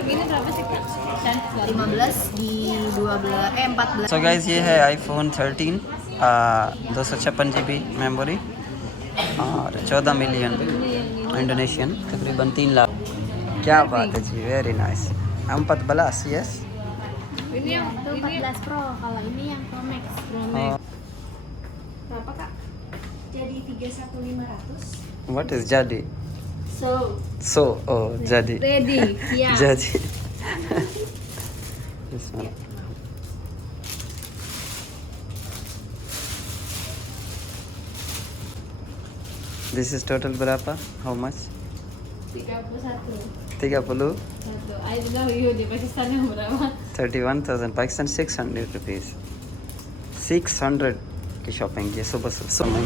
kayak gini berapa sih Kak? 15 di 12 14. So guys, ये है iPhone 13 256 GB memory और 14 मिलियन इंडोनेशियन, तकरीबन 3 लाख। क्या बात है जी, very nice. 14 yes. Ini yang 14 Pro, kalau ini yang Pro Max. Berapa Kak? Jadi 31.500. What is jadi? So, oh jadi. Ready, siap. Jadi. This one. This is total berapa? How much? 31. 30. I don't know you di Pakistan yang berapa? 31,000 Pakistan 600 rupees. 600 की शॉपिंग की सुबह सुबह।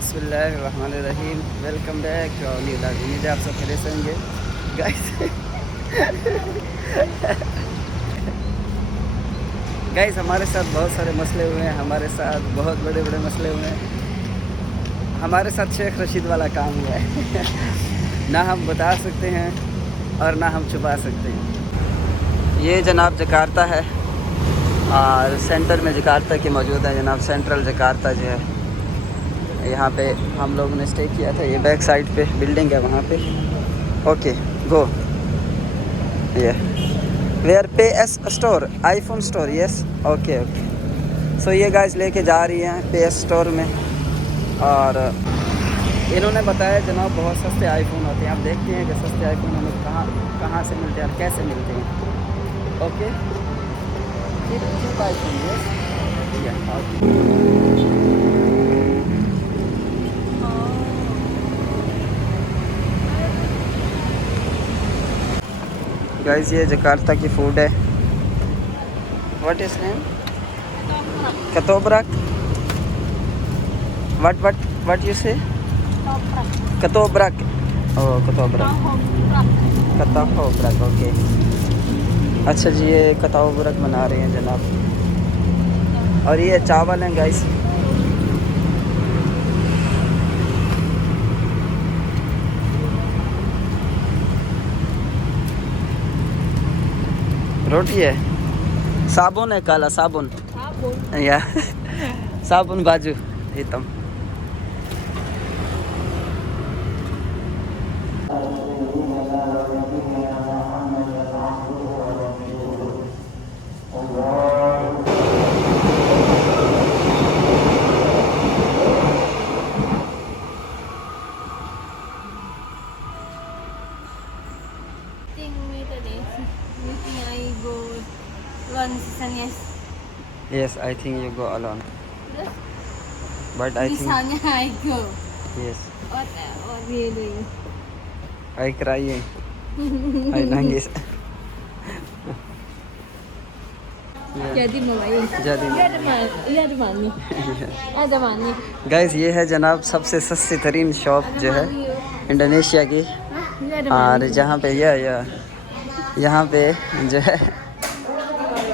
बिस्मिल्लाहिर्रहमानिर्रहीम। Welcome back to our new vlog. उम्मीद है आप सब खैरियत से होंगे गाइस। गाइस हमारे साथ बहुत सारे मसले हुए हैं, हमारे साथ बहुत बड़े बड़े मसले हुए हैं। हमारे साथ शेख रशीद वाला काम हुआ है। ना हम बता सकते हैं और ना हम छुपा सकते हैं। ये जनाब जकार्ता है और सेंटर में जकार्ता की मौजूद है जनाब। सेंट्रल जकार्ता जो है, यहाँ पे हम लोगों ने स्टे किया था। ये बैक साइड पे बिल्डिंग है वहाँ पे। ओके गो ये वेयर पे एस store iPhone store yes okay okay. So ये गाइस लेके जा रही हैं पे एस स्टोर में और इन्होंने बताया जनाब बहुत सस्ते आईफोन होते हैं। आप देखते हैं कि सस्ते आईफोन हमें कहाँ से मिलते हैं और कैसे मिलते हैं। ओके आईफोन यस गाइस ये जकार्ता की फूड है। What is name? Ketoprak. What you say? Ketoprak. Oh ketoprak. Ketoprak okay. अच्छा जी ये ketoprak बना रहे हैं जनाब और ये चावल हैं गाइस। रोटी है, साबुन है, काला साबुन या साबुन बाजू हितम। Yes, I think you go alone. But I think I go. yes. What are you doing? I crying. I nangis. Jadi mulai. Jadi ada mani. Ada mani. Guys ये है जनाब सबसे सस्ती तरीन शॉप जो है इंडोनेशिया की। और जहाँ पे यहाँ पे जो है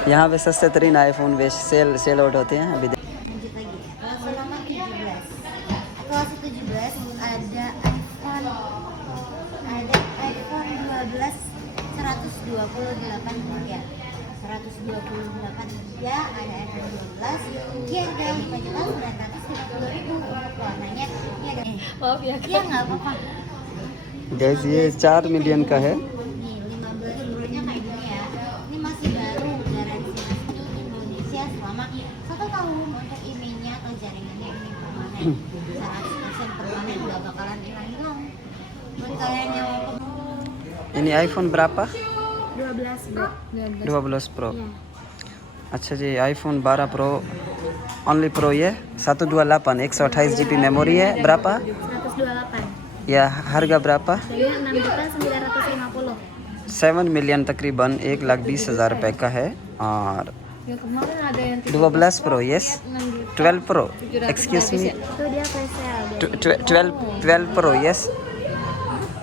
यहाँ पे सस्ते तरीन आईफोन सेल आउट होते हैं। अभी Maaf ya. Iya nggak apa-apa. Guys ये 4 मिलियन का है। Ini iPhone berapa? 12 Pro. अच्छा जी iPhone 12 Pro only Pro ये 128 128 GB मेमोरी है। berapa? 128. Ya harga berapa? 6.950.000. 7 मिलियन तकरीबन 1,20,000 रुपए का है। और Ya kemarin ada yang 12 Pro yes 12 Pro excuse me itu dia presale. 12 Pro yes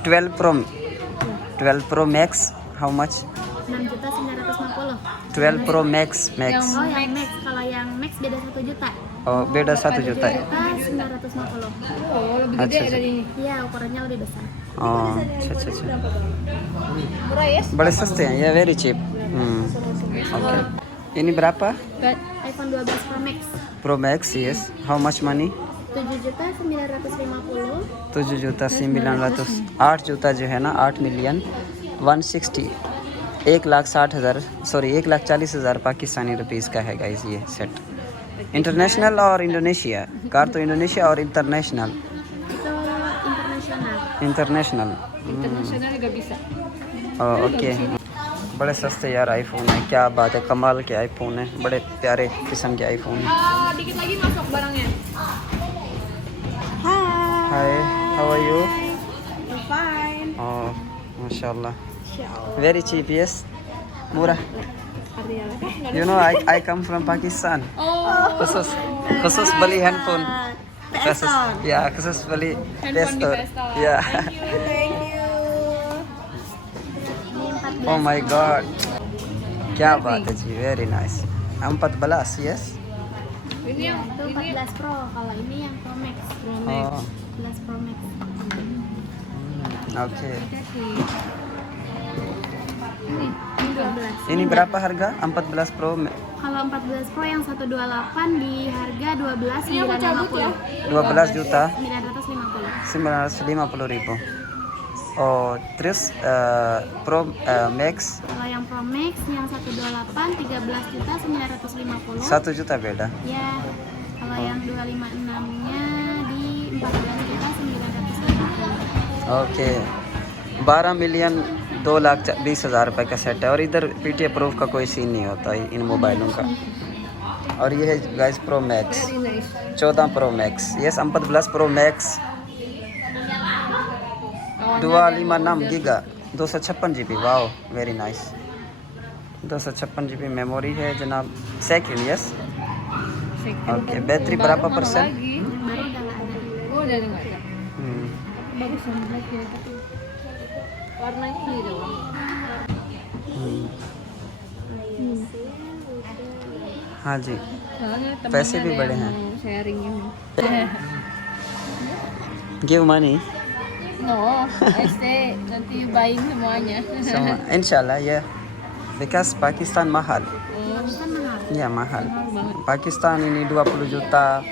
12 Pro Max how much? 6.950. 12 Pro Max Yang Max, kalau yang Max beda 1 juta. juta. Oh, beda 1 juta ya? 950. Oh, lebih अच्छा, gede अच्छा। dari ini. Iya, ukurannya lebih besar. Oh, अच्छा। Murah ya? बड़े सस्ते हैं ये, very cheap. Okay. ini berapa? iPhone 12 Pro Max Pro Max, yes. How much money? 7.950. 7 juta 900, 8 juta जो है ना, 8,160,000, 1,60,000, सॉरी 1,40,000 पाकिस्तानी रुपीज़ का है गाइस ये सेट। इंटरनेशनल और इंडोनेशिया कार तो इंडोनेशिया और international. Itu internasional. International Internasional juga bisa. Okay. बड़े सस्ते यार आईफोन है, क्या बात है, कमाल के आईफोन है, बड़े प्यारे किस्म के आईफोन है। Dikit lagi masuk barangnya. Hi, how are you? Fine. Oh माशाल्लाह, very cheap, yes, murah. You know I come from Pakistan. Khusus beli handphone. Khusus ya, khusus beli Handphone di Pestor. Pestor. Ya. Thank you. Ini 14. Oh my god. क्या बात है जी, very nice. 14, yes. Ini yang Itu 14 Pro. Kalau ini yang Pro Max. Oh, 14 Pro Max. oke. Ini 12. Ini berapa harga? 14 Pro. Kalau 14 Pro yang 128 di harga 12.950. 12 juta 950. 950.000. Oh, terus Pro Max Kalau yang Pro Max yang 128 13.950. 1 juta beda. Ya. Kalau yang 256-nya di 14.950. ओके। 12,02,20,000 रुपए का सेट है और इधर PTA proof का कोई सीन नहीं होता है इन मोबाइलों का। और ये है guys pro max, 14 pro max, yes 14 pro max 256 गीगा 256 GB। Wow, very nice. 256 GB memory है जनाब, second, yes. Okay, battery berapa persen? Baru udah nggak ada. Oh, udah nggak ada. Hmm. Bagus banget ya, tapi warnanya ini doang. Hmm. हाँ जी, Soalnya temennya पैसे भी ada बड़े yang हैं। mau sharing ini. give money No, I say nanti buying semuanya. sama insyaallah ya, because Pakistan mahal. Oh, Kan mahal. Ya mahal. mahal banget. Pakistan ini 20 juta,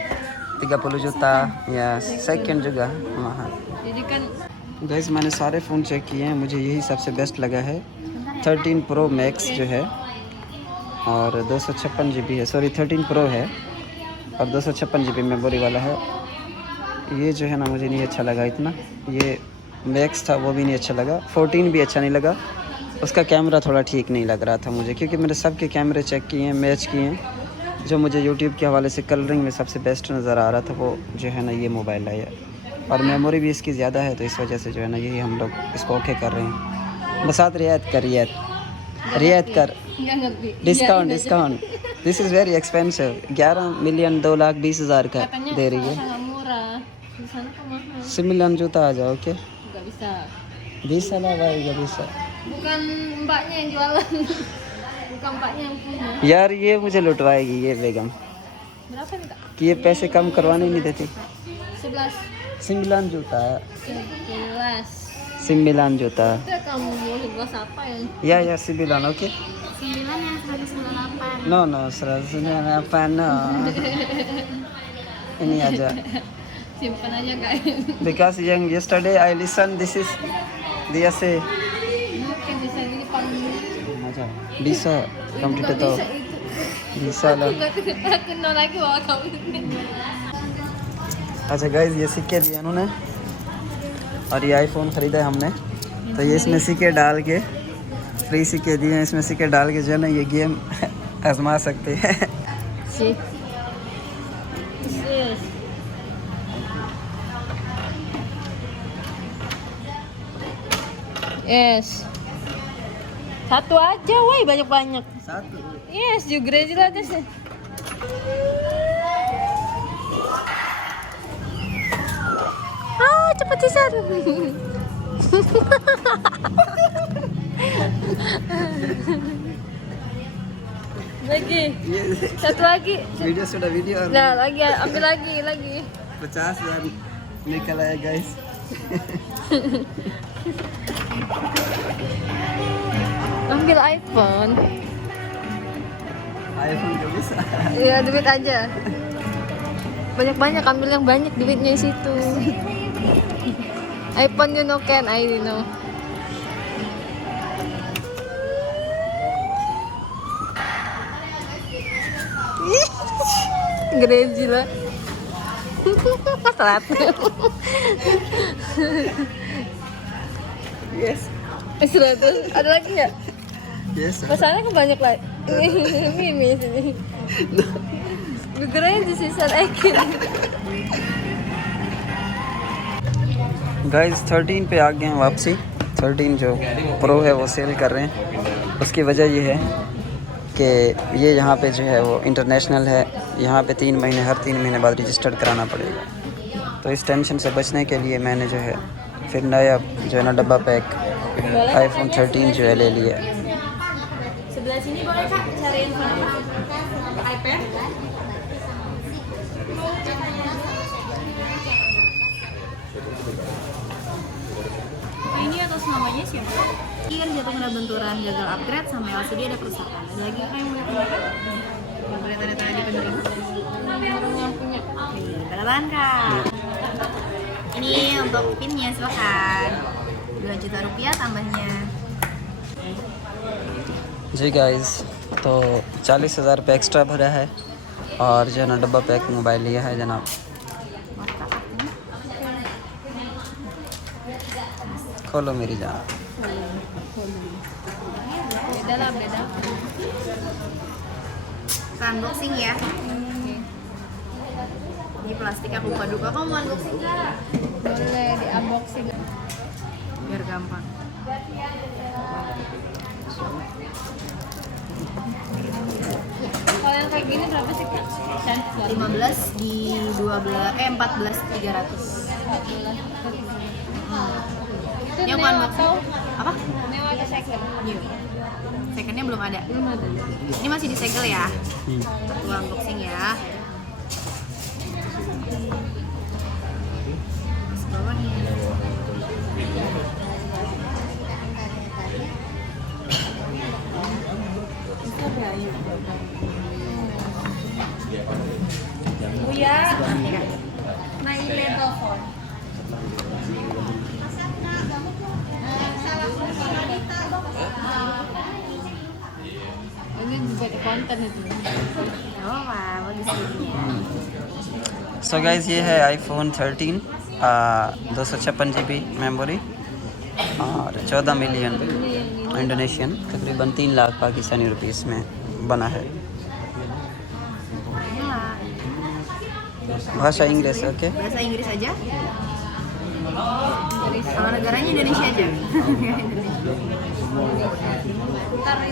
30 juta, ya second juga mahal। Jadi kan guys मैंने सारे phone check किए हैं, मुझे यही सबसे बेस्ट लगा है। 13 pro max जो है और 256 GB है, सॉरी 13 प्रो है और 256 GB मेमोरी वाला है। ये जो है ना मुझे नहीं अच्छा लगा इतना, ये मैक्स था वो भी नहीं अच्छा लगा, 14 भी अच्छा नहीं लगा। उसका कैमरा थोड़ा ठीक नहीं लग रहा था मुझे, क्योंकि मैंने सबके कैमरे चेक किए हैं, मैच किए हैं। जो मुझे यूट्यूब के हवाले से कलरिंग में सबसे बेस्ट नज़र आ रहा था वो जो है ना ये मोबाइल है, और मेमोरी भी इसकी ज़्यादा है, तो इस वजह से जो है ना यही हम लोग इसको ओके कर रहे हैं। बसात रियायत कर, रियायत कर, nggak ngerti. Discount discount, this is very expensive. 11,220,000 का Katanya दे रही है। sangat murah. Di sana kan mahal. 9 juta aja, oke? Nggak bisa. Bisa lah भाई, nggak bisa। Bukan mbaknya yang jualan. Bukan mbaknya yang punya. यार ये मुझे लुटवाएगी ये बेगम, Berapa nih, Kak? कि ये पैसे कम करवाने नहीं देती। 11. 9 juta, 11. 9 juta। Itu kamu mau 11 apa Ya ya? ya 9, oke? 9 yang 198. No no, 198 no. Ini aja. Simpan aja, Kak. Because yang yesterday I listen, this is dia say Mungkin bisa dilipat dulu. bisa kamu Nggak tidak tahu, bisa itu. bisa lah। Nggak kenal lagi bahwa kamu ini. अच्छा गाइज ये सिक्के दिए उन्होंने और ये आईफोन ख़रीदा है हमने, तो ये इसमें सिक्के डाल के, फ्री सिक्के दिए हैं, इसमें सिक्के डाल के जो है ना ये गेम आजमा सकते हैं। Sih. Yes. Satu aja, woi, banyak-banyak. Satu. Yes, juga aja sih. Ah, cepat Tisan. Lagi. ये Satu lagi. Video sudah video और Nah, lagi ambil lagi. 50,000 निकल आया guys. Ambil iPhone. iPhone gak bisa. Iya, duit aja. Banyak-banyak, ambil yang banyak duitnya di situ. iPhone you know can, I know. Crazy lah. Telat. Yes. 100. Ada lagi nggak? Yes. Pesannya kan banyak lah. Ini sini. Begeranya di sisa Ekin. Guys 13 पे आ गए हैं वापसी. 13 जो प्रो है वो सेल कर रहे हैं. उसकी वजह ये है कि ये यहाँ पे जो है वो इंटरनेशनल है. यहाँ पे 3 महीने हर 3 महीने बाद रजिस्टर्ड कराना पड़ेगा. तो इस टेंशन से बचने के लिए मैंने जो है फिर नया जो है ना डब्बा पैक आईफोन 13 जो है ले लिया. Sebelah sini boleh Kak cariin iPad. Ini atas namanya siapa? Ini kan jatuh kena benturan, gagal upgrade sama LCD ada kerusakan. Ada lagi Kak yang mau ditanyakan? Yang boleh tanda-tanda di penerima? Yang punya. Oke, tanda tangan Kak. Ini untuk pinnya silakan. 2 juta rupiah tambahnya. जी गाइस तो 40,000 रुपये एक्स्ट्रा भरा है और जो है ना डब्बा pack mobile लिया है जनाब. खोलो मेरी जान. Beda lah, beda. Kita unboxing ya. Ini plastik aku buka dulu. Kamu mau unboxing Kak? Boleh di unboxing. Biar gampang. Kalau yang kayak gini berapa sih Kak? 15 di 14 300. Itu Yang neo unboxing. atau Apa? neo atau second? New. Secondnya belum ada. Belum ada. Ini masih disegel ya. Gua unboxing ya. Terus bawahnya. Buya. Nah, ini telepon. Ini buat konten itu. Oh, wah, bagus jadinya. So guys ये है आईफोन 13 256 GB memory और 14 million Indonesian तकरीबन 3 लाख पाकिस्तानी रुपीस में बना है. भाषा English okay. Bahasa Inggris aja. Kalau negaranya Indonesia aja.